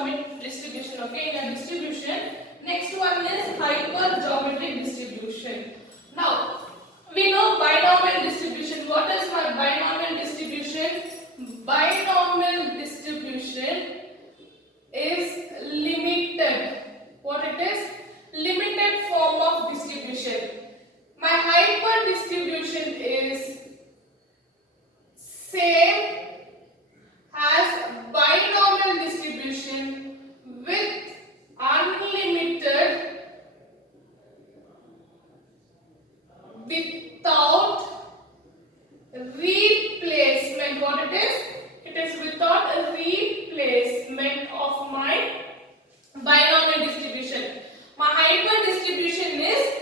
geometric distribution. Okay, in a distribution. Next one is hypergeometric distribution. Now, we know binomial distribution. What is my binomial distribution? Binomial distribution is limited. What it is? Limited form of distribution. My hyper distribution is same as binomial distribution with unlimited without replacement. What it is? It is without a replacement of my binomial distribution. My hyper distribution is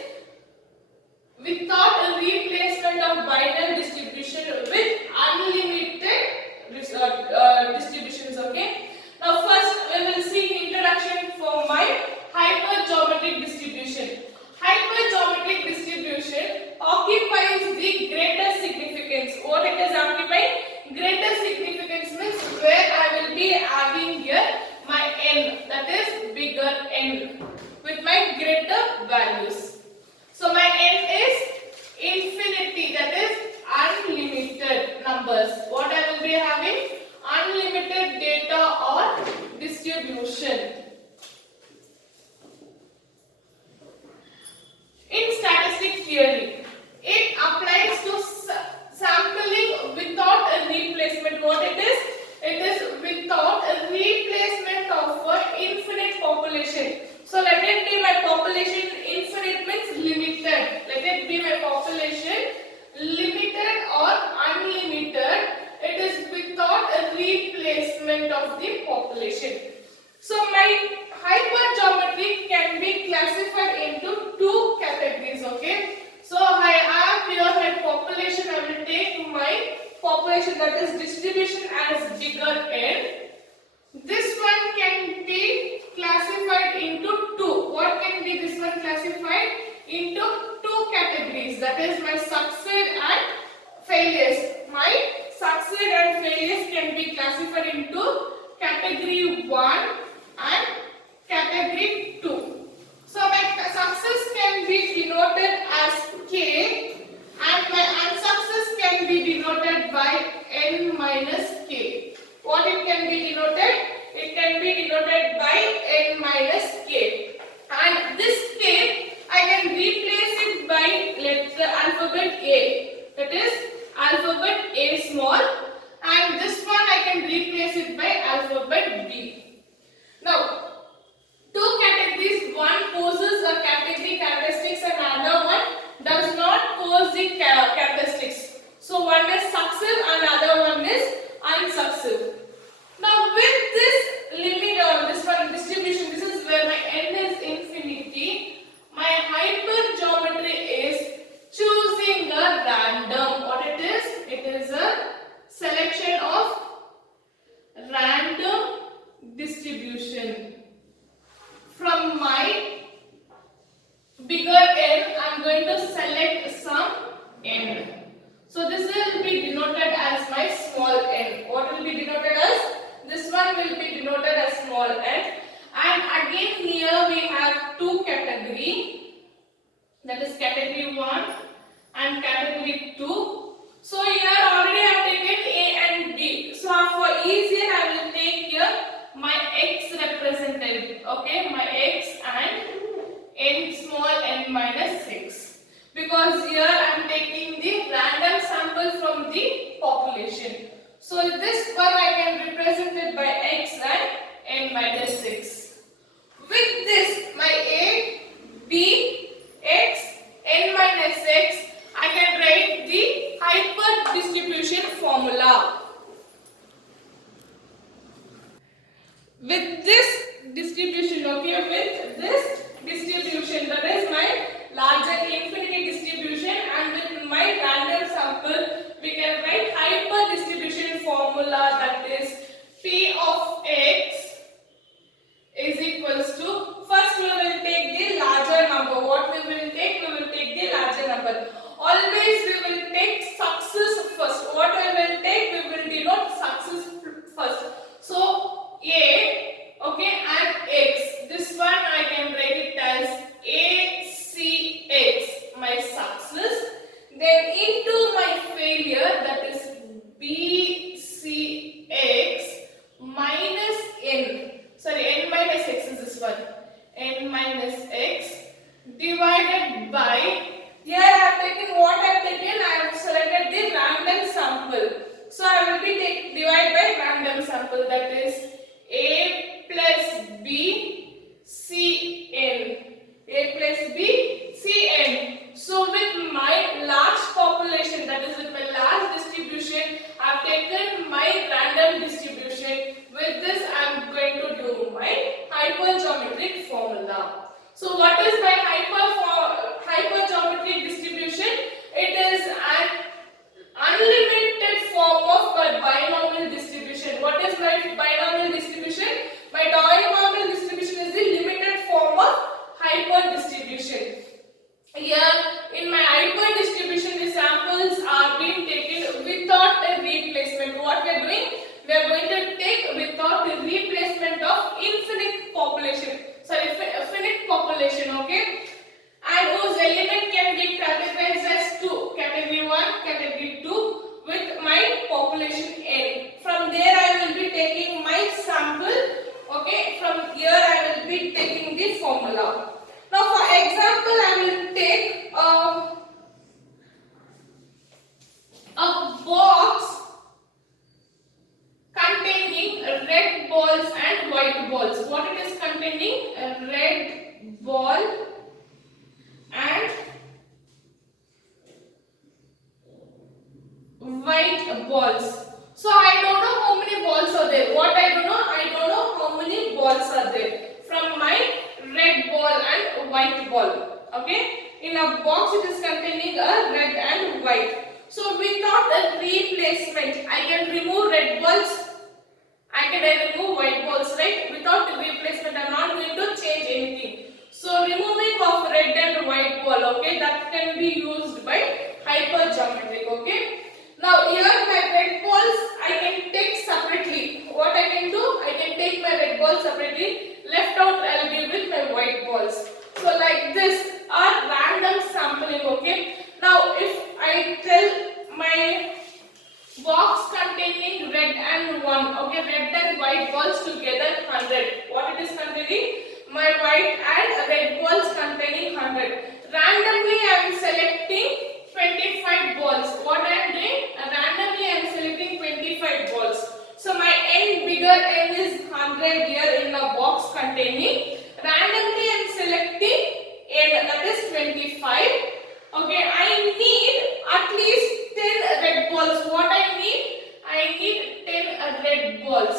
without a replacement of binomial distribution with unlimited distributions. Okay. Now first we will see introduction for my hypergeometric distribution. Hypergeometric distribution occupies the greatest significance. What it is occupying? Greater significance means where I will be having here my n, that is bigger n, with my greater values. So my n is infinity, that is unlimited numbers. What I will be having? Unlimited data or distribution. In statistic theory, it applies to sampling without a replacement. What it is? It is without a replacement of an infinite population. So let it be my population. Infinite means limited. Let it be my population limited or unlimited. It is without a replacement of the population. So my hypergeometry can be classified into two categories. Okay. So I have here my population. I will take my population, that is distribution, as bigger n. This one can be classified into two. What can be this one classified? Into two categories, that is my success and failures. My success and failures can be classified into category 1 and category 2. So my success can be denoted as K and my unsuccess can be denoted by n minus K. What it can be denoted? It can be denoted by n minus K. And this K, I can replace it by letter alphabet A. That is alphabet A small. And this one I can replace it by alphabet B. Now, two categories. One poses a category characteristics and another one does not pose the characteristics. So one is successive and other one is unsuccessive. Now with this limit or this one distribution, this is where my n is infinity. My hypergeometry is choosing a random. What it is? It is a selection of random distribution. From my bigger n, I am going to select some n. So this will be denoted as my small n. What will be denoted as? This one will be denoted as small n. And again here we have two categories. That is category 1 and category 2. So here already I have taken A and B. So for easier I will take here my x represented. Okay, my x and n small n minus 6. Because here I am taking the random sample from the population. So this one I can represent it by x and n minus 6. With this, my A, B, x, n minus x, I can write the hyper distribution formula. With this distribution, okay, with this distribution, that is my larger infinity distribution, and with my random sample, we can write hyper distribution formula, that divided by, here I have taken what I have taken, I have selected the random sample. So I will be divide by random sample, that is A plus B C N. A plus B C N. So with my large population, that is with my large distribution, I have taken my random distribution. With this I am going to do my hypergeometric formula. So what is my hypergeometric distribution? It is an unlimited form of binomial distribution. What is my binomial distribution? My binomial distribution is the limited form of hyper distribution. Here in my hyper distribution, the samples are being taken without a replacement. What we are doing? We are going to take without the replacement of infinite population. Sorry, finite population, okay? And whose element can be categorized as 2, category 1, category 2, with my population n. From there I will be taking my sample, okay? From here I will be taking the formula. Now for example, I will take a box containing red balls and white balls. What it is containing? A red ball and white balls. So I don't know how many balls are there. What I don't know how many balls are there from my red ball and white ball. Okay, in a box it is containing a red and white. So without a replacement, I can remove red balls. I can remove white balls, right? Without the replacement, I am not going to change anything. So removing of red and white ball, okay, that can be used by hypergeometric, okay. Now here my red balls I can take separately. What I can do? I can take my red balls separately. Left out I will be with my white balls. So like this are random sampling, okay. Now if I tell my box containing red and 1, okay, red and white balls together 100. What it is containing? My white and red balls containing 100. Randomly I am selecting 25 balls. What I am doing? Randomly I am selecting 25 balls. So my n, bigger n is 100 here in a box containing. Randomly I am selecting n, that is 25. Okay, I need at least 10 red balls. What I need? I need 10 red balls.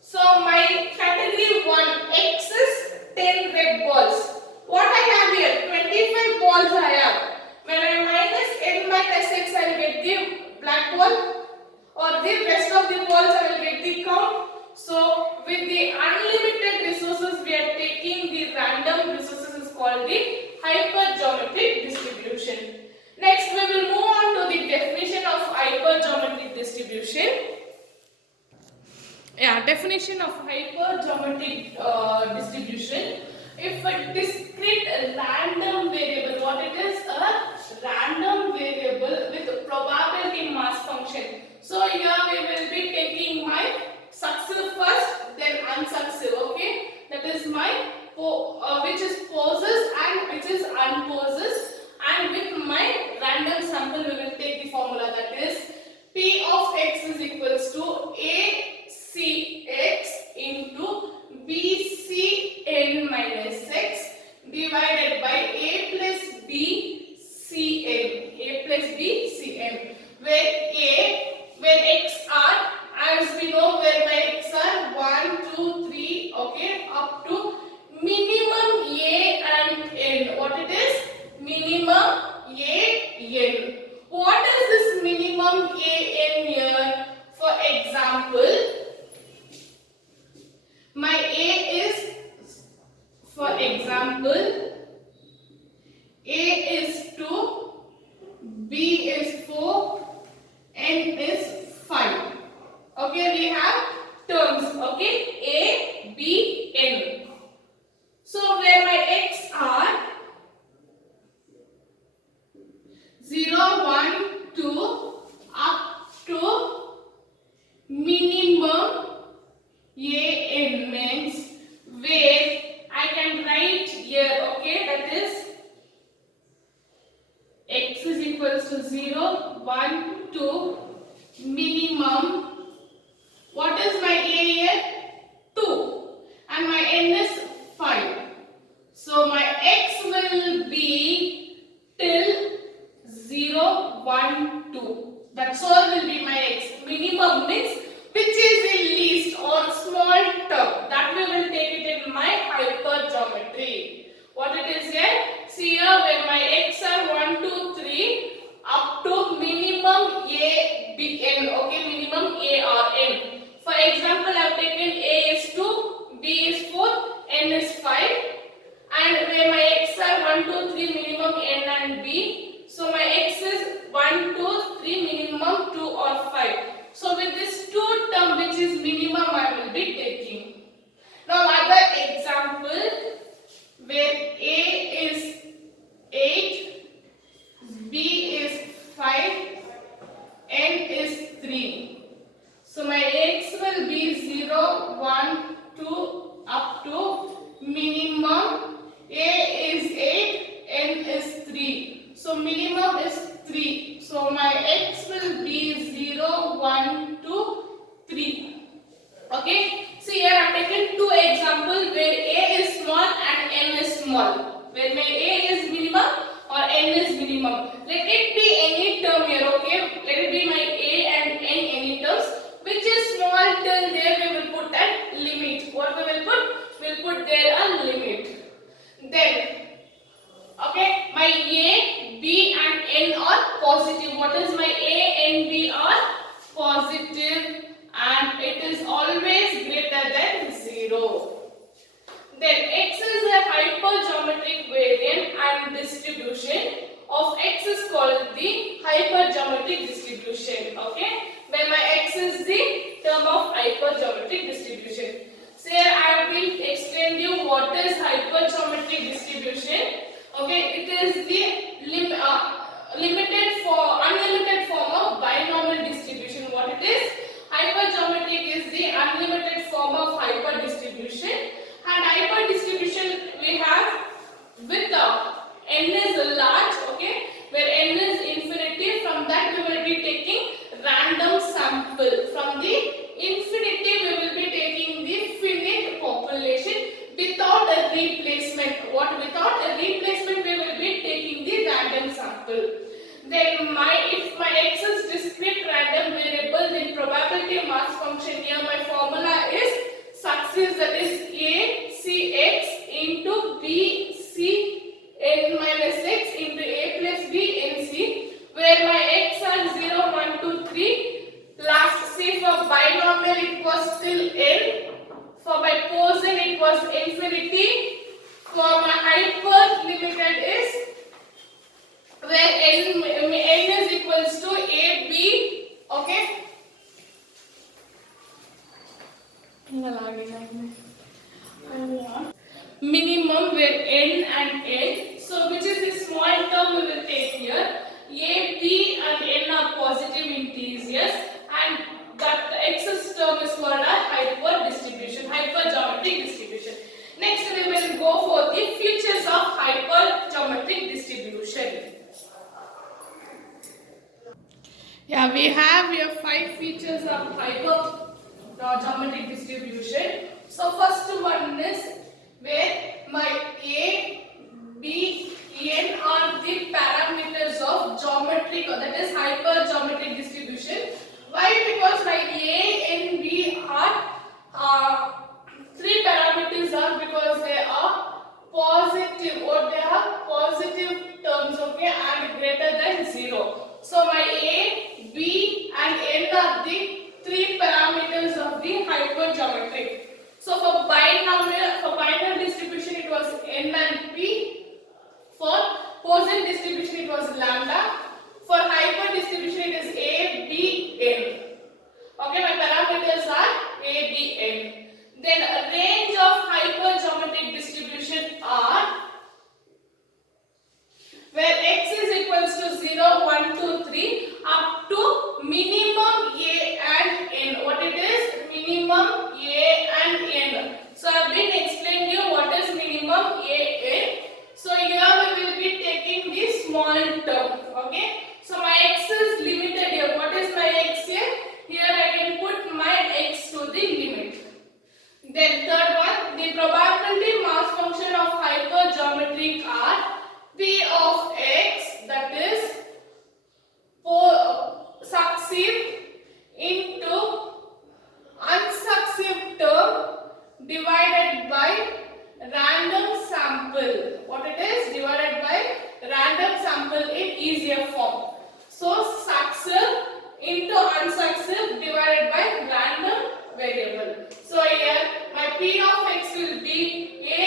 So my category 1 X is 10 red balls. What I have here? 25 balls I have. When I minus n minus x, I will get the black ball, or the rest of the balls I will get the count. So with the unlimited resources we are taking the random resources is called the hypergeometric distribution. Next we will move on to the definition of hypergeometric distribution. Yeah, definition of hypergeometric distribution. If a discrete random variable, what it is? A random variable with probability mass function. So here we will be taking my successive first, then unsuccessive. Okay, that is my which is poses and which is unposes. And with my random sample, we will take the formula, that is P of x is equals to ACX into BCN minus x divided by A plus BCN. A plus BCN, where x are, as we know, where my x are 1, 2, 3, okay, up to minimum A and N. What it is? Minimum A, N. What is this minimum A, N here? For example, my A is, for example, A is 2, B is 4, N is 5. Okay, we have terms, okay, A, B, N. So where my x are 0, 1, 2 up to minimum A, N means where I can write here, okay, is x is equals to 0, 1, 2, minimum. What is my a here? 2 and my n is 5. So my x will be till 0, 1, 2. That's all will be my x. Minimum means which is the least or small term. That we will take it in my hypergeometry. What it is here? See here where my x are 1, 2, 3 up to minimum a, b, n. Okay, minimum a or n. For example, I have taken a is 2, b is 4, n is 5. And where my x are 1, 2, 3 minimum n and b. So my x is 1, 2, 3 minimum 2 or 5. So with this 2 term which is minimum I will be taking. Now other example where a is 8, b is 5, n is 3. So my x will be 0, 1, 2 up to minimum a is 8, n is 3. So minimum is 3. So my x will be 0, 1, 2, 3. Okay. So here I have taken two examples where a is small and n is small. Where my a is minimum or n is minimum. Let it be any term here. Okay. Let it be my a and n any terms. Which is small till there we will put a limit. What we will put? We will put there a limit. Then, okay, my a, b and n are positive. What is my a and b are positive and it is always greater than 0. Then x is a hypergeometric variant and distribution of x is called the hypergeometric distribution. Okay, where my x is the term of hypergeometric distribution. So here I have been explained you what is hypergeometric distribution. Okay, it is the unlimited form of binomial distribution. What it is? Hypergeometric is the unlimited form of hyperdistribution, and hyperdistribution we have with n is large, okay, where n is infinity. From that we will be taking random sample. From the infinity we will be taking the finite population without a replacement. What without a replacement we will be taking the random sample. Then if my x is discrete random variable, then probability mass function here my formula is success, that is a c x into b c n minus x into a plus b n c, where my x are 0, 1, 2, 3. Last, say for binomial it was till n, for my Poisson it was infinity, for my hyper limited is where n is equals to a b. Okay. Minimum where n and n. So which is the small term we will take here. A, b and n are positive integers and that the x term is called a hypergeometric distribution. Next we will go for the features of hypergeometric distribution. Yeah, we have here 5 features of hypergeometric distribution. So first one is where my a, b, n are the parameters of geometric, that is hypergeometric distribution. Why? Because my a, n, b are 3 parameters are because they are positive, or they are positive terms, okay, and greater than 0. So my a, b and n are the 3 parameters of the hypergeometric. So for binomial distribution it was n and p. For Poisson distribution it was lambda. For hyper distribution it is a, b, n. Okay, my parameters are a, b, n. Then a range of hypergeometric distribution are where x is equals to 0, 1, 2, 3 up to minimum a and n. What it is? Minimum a and n. So I have been explaining you what is minimum a, n. So here easier form. So successive into unsuccessive divided by random variable. So here my P of x will be a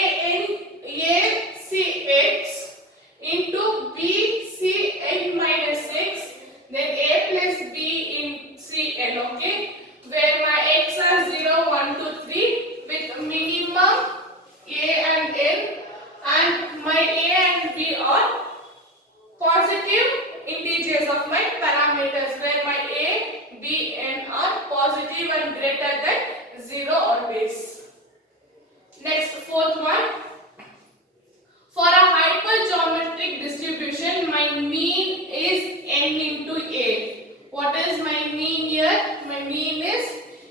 c x into b c n minus x, then a plus b in c n, okay, where my x are 0, 1, 2, 3 with minimum a and n, and my a and b are positive integers of my parameters, where my a, b, n are positive and greater than 0 always. Next, fourth one. For a hypergeometric distribution, my mean is n into a. What is my mean here? My mean is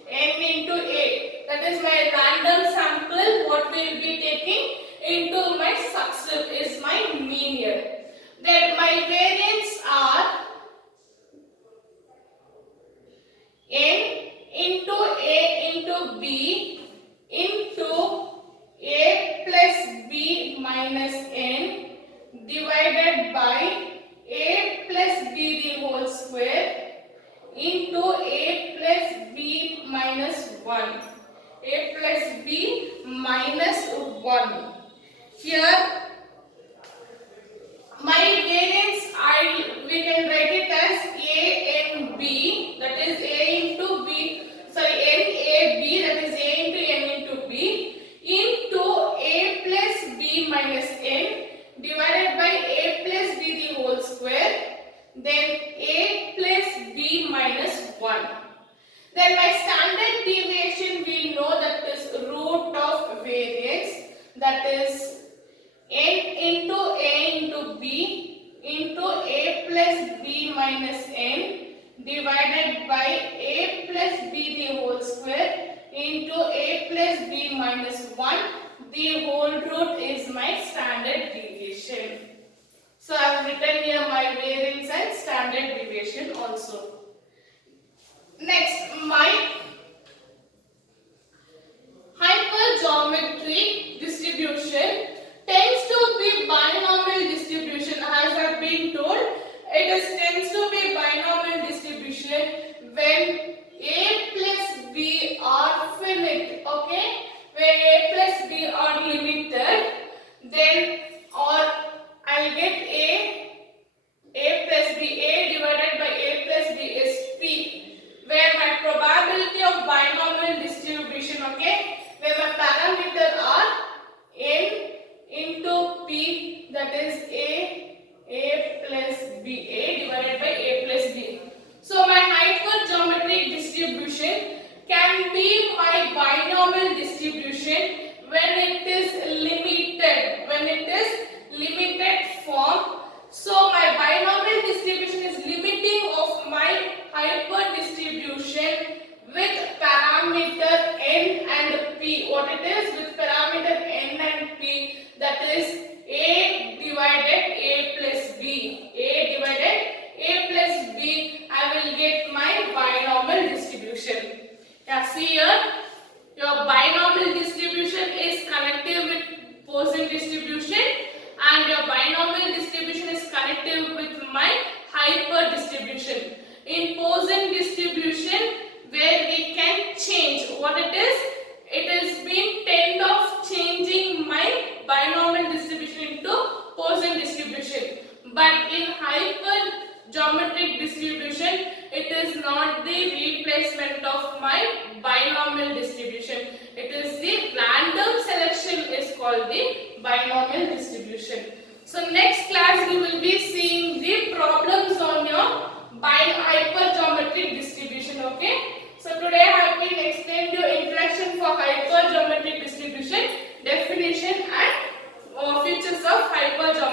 n into a. That is my random sample. What we will be taking into my successive is my mean here. Then my variance are n into a into b into a plus b minus n divided by a plus b the whole square into a plus b minus 1. A plus b minus 1. Here my variance we can write it as a n b, that is a into b, sorry, n a b, that is a into n into b, into a plus b minus n divided by a plus b the whole square, then a plus b minus 1. Then my standard deviation we know that is root of variance, that is n into a into b into a plus b minus n divided by a plus b the whole square into a plus b minus 1. The whole root is my standard deviation. So I have written here my variance and standard deviation also. Next, my hypergeometric distribution tends to be binomial distribution. As I have been told, it tends to be binomial distribution when a plus b are finite, okay, where a plus b are limited, then or I'll get a plus b, a divided by a plus b is p, where my probability of binomial distribution, okay, where my parameter are n into p, that is a plus b, a divided by a plus b. So my hypergeometric distribution can be my binomial distribution when it is limited form. So my binomial distribution is limiting of my hyper distribution with parameter n and p. What it is with parameter n and p, that is a divided a plus b. A divided a plus b, I will get my binomial distribution. Yeah, see here, your binomial distribution is connected with Poisson distribution, and your binomial distribution is connected with my hyper distribution. In Poisson distribution, where we can change what it has been tend of changing my binomial distribution into Poisson distribution. But in hypergeometric distribution, it is not the replacement of my binomial distribution. It is the random selection is called the binomial distribution. So next class we will be seeing the problems on your hypergeometric distribution. Okay. So today I have been explained your introduction for hypergeometric distribution, definition and features of hypergeometric